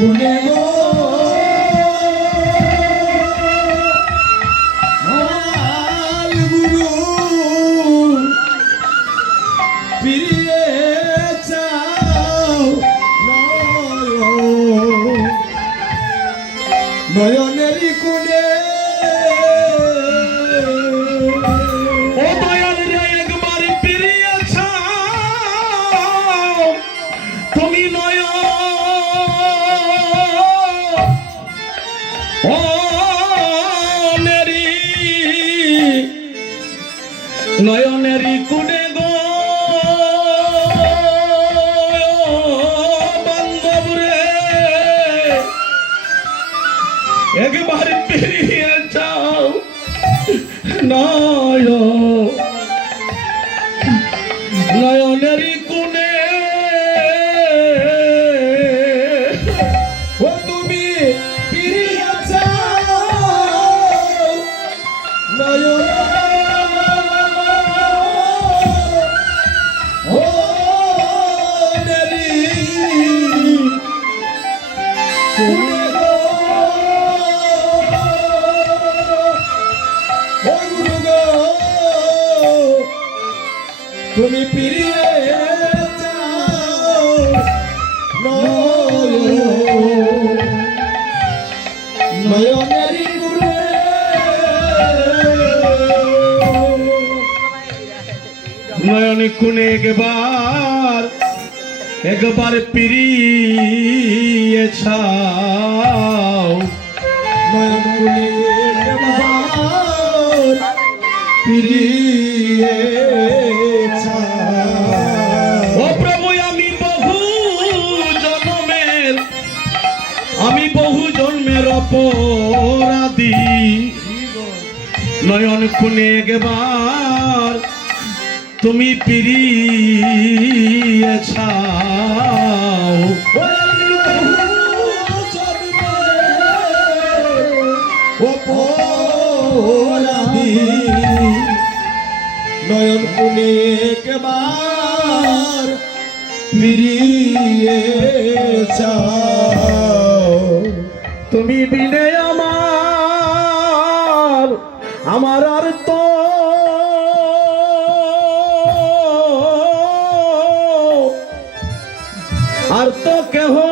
Unemos. আবার পিরিয়ে ছাও। পিরিয়ে ও প্রভু, আমি বহু জন্মের আমি বহু জন্মের অপরাধী। নয়ন খুনে একবার তুমি পিরিয়েছা আমার চাও। তুমি বিনে আমার আমার আর তো আর তো কেহ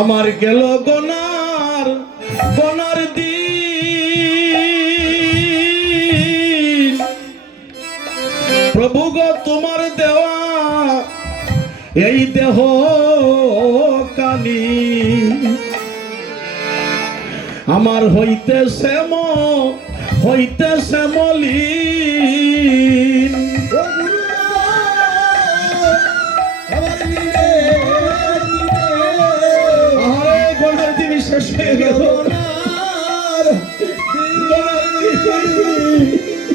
আমার গেল গোনার গোনার দি প্রভু গো, তোমার দেওয়া, এই দেহ কানি। আমার হইতে শ্যাম হইতে শ্যামলী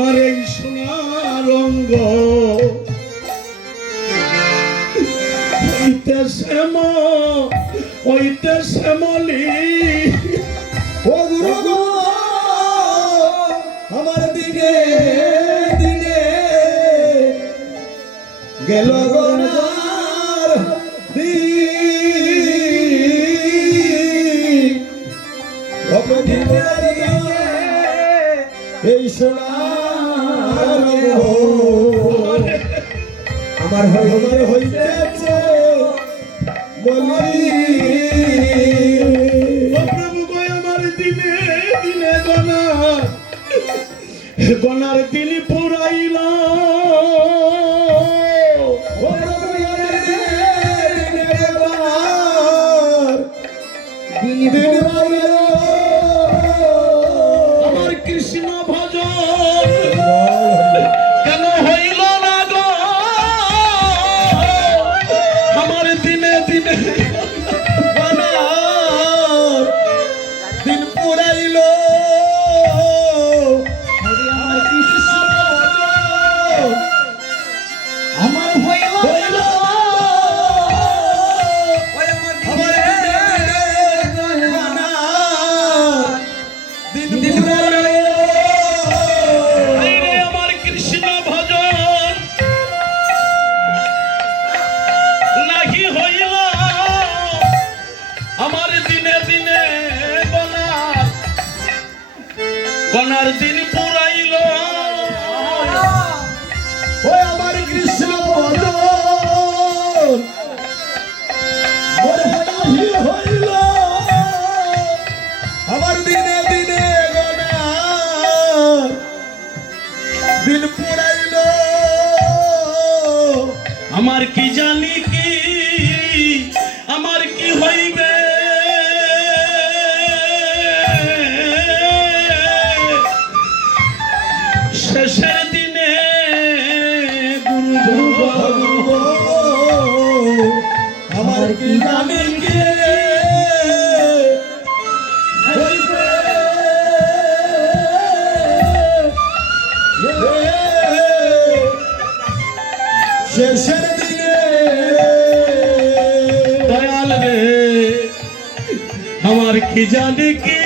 আমার এই সোনার অঙ্গ। হইতে শ্যাম হইতে শ্যামলি ও গুরু গো আমার দিনে দিনে গেল গনার আমার আমার হইতেছে। প্রভু গো আমার দিনে দিনে গনা গনার দিন ஒரு শেষের দিনে দয়াল রে। আমার কি জানি কি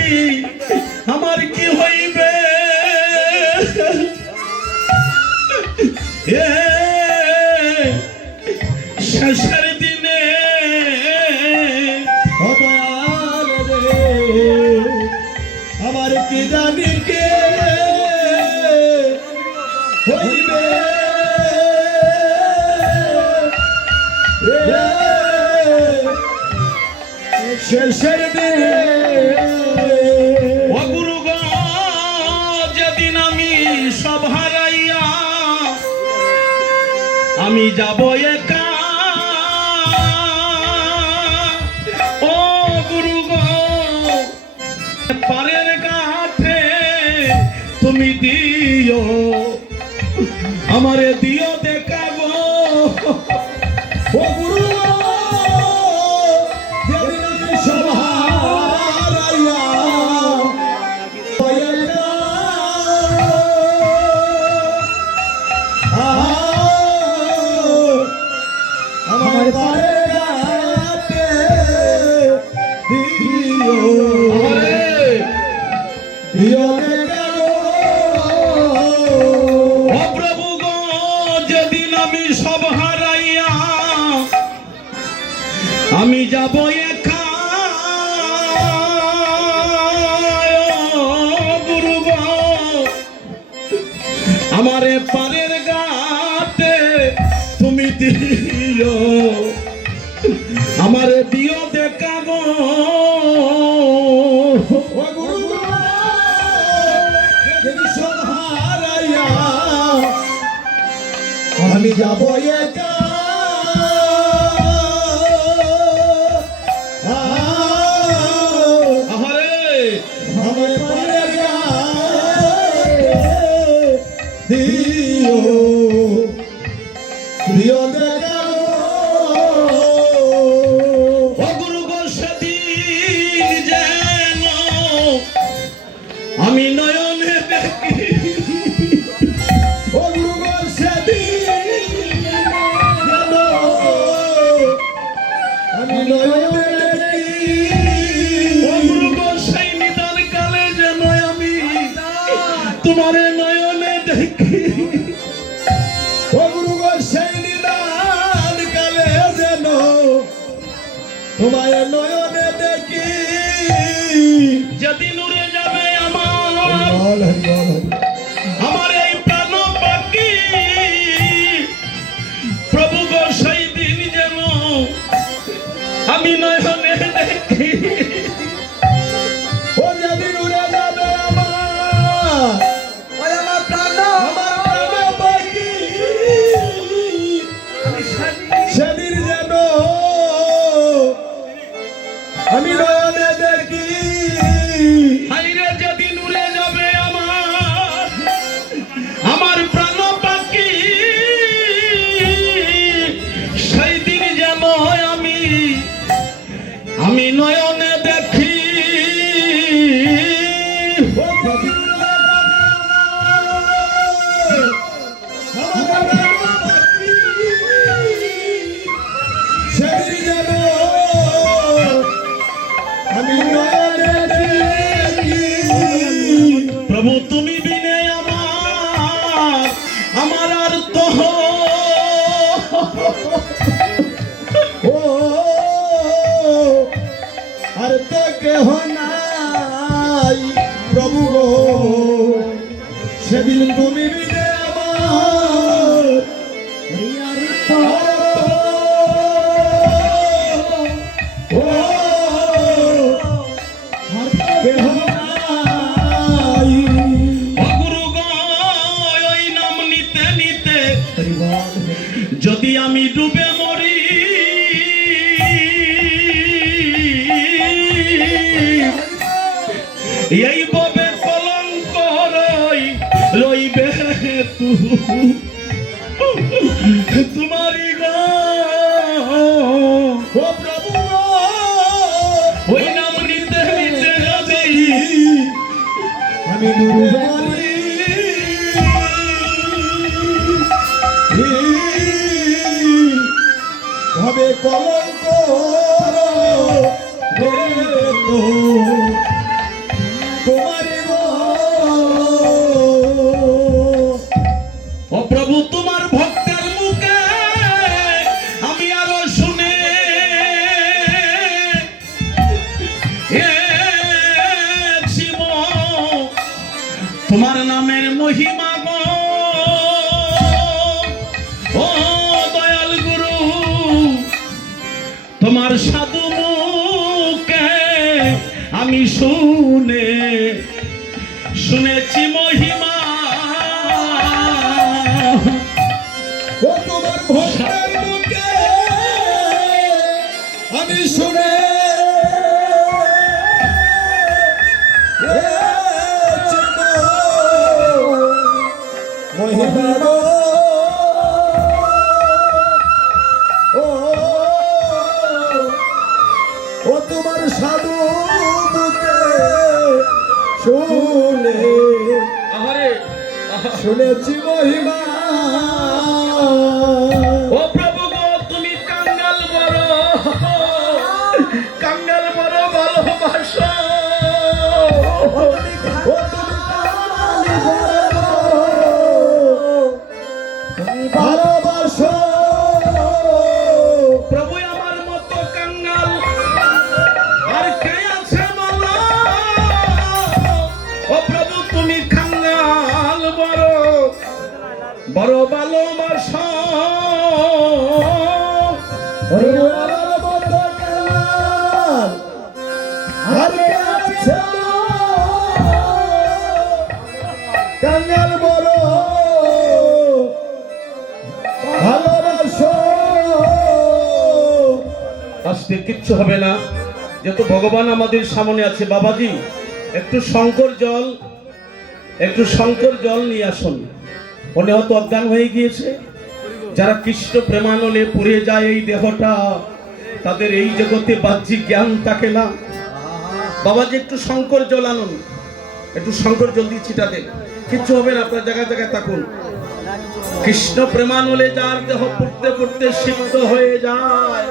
শেষের গুরু যেদিন আমি সব হারাইয়া, আমি যাব একা। ও গুরু পারের কাঠে তুমি দিও। আমারে দিও আমারে দিও দেখা গো। আমি যাব একা। আমি নয় হবে কলঙ্ক তোমার সাধু মুখে আমি শুনে শুনেছি মহিমা। তোমার আমি শুনে শুনেছি মহিমা। আজকে কিচ্ছু হবে না। যেহেতু ভগবান আমাদের সামনে আছে, বাবাজি, একটু শঙ্কর জল, একটু শঙ্কর জল নিয়ে আসুন। মনে হয়তো অজ্ঞান হয়ে গিয়েছে। যারা কৃষ্ণ প্রেমানলে পুড়ে যায় এই দেহটা, তাদের এই জগতে বাহ্যিক জ্ঞান থাকে না। বাবা যে একটু শঙ্কর জল আনুন। একটু শঙ্কর জল দিয়ে ছিটাতে কিচ্ছু হবে না, আপনার জায়গায় জায়গায় থাকুন। কৃষ্ণ প্রেমানলে যার দেহ পড়তে পড়তে সিদ্ধ হয়ে যায়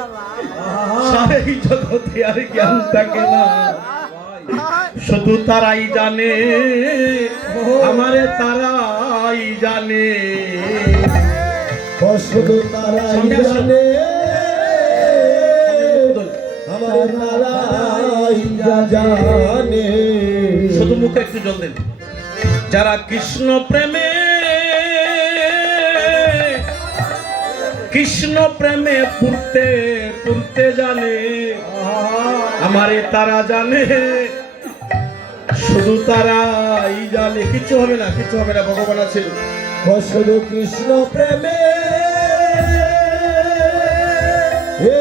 এই জগতে আর জ্ঞান থাকে না। শুধু তারাই জানে, আমারে তারাই জানে। শুধু তারাই। জানে আমার শুধু মুখে একটু জল দেন যারা কৃষ্ণ প্রেমে কৃষ্ণ প্রেমে পুরতে পুরতে জানে, আমারে তারা জানে, শুধু তারাই জানে কিছু হবে না কিছু হবে না, ভগবান আছে শুধু কৃষ্ণ প্রেমে এ,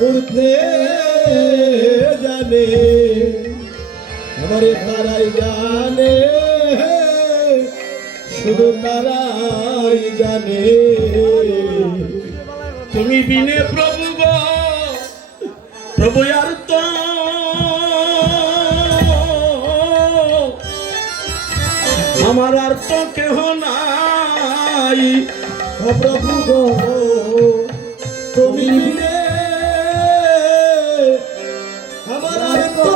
উড়তে জানে আমারে তারাই জানে শুধু তারাই জানে। তুমি বিনে প্রভু গো প্রভু আর তো। আমার আর তো কেহ নাই। প্রভু তুমি তো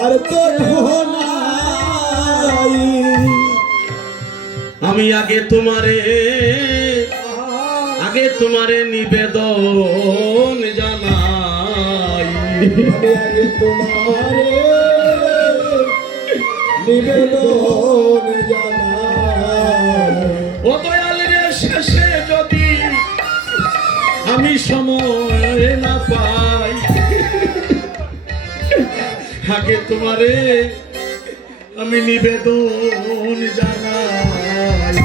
আর আমি আগে তোমারে আগে তোমারে নিবেদন জানাই। আগে তোমারে নিবেদন ও দয়াল রে শেষে যদি আমি সময় না পাই আগে তোমারে আমি নিবেদন জানাই।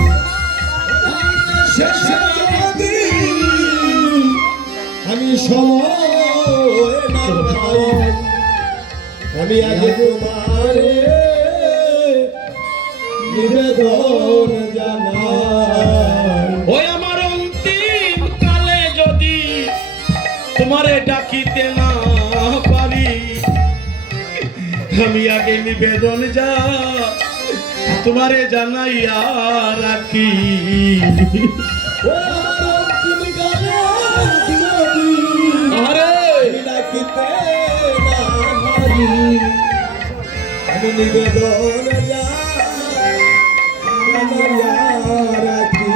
শেষে যদি আমি সময় না পাই আমি আগে তোমারে নিবেদন জানাই ওই আমার অন্তিম কালে যদি তোমারে ডাকিতে না পারি আমি আগে নিবেদন যা তোমারে জানাইয়া রাখি। আমি নিবেদন জানাইয়া রাখি।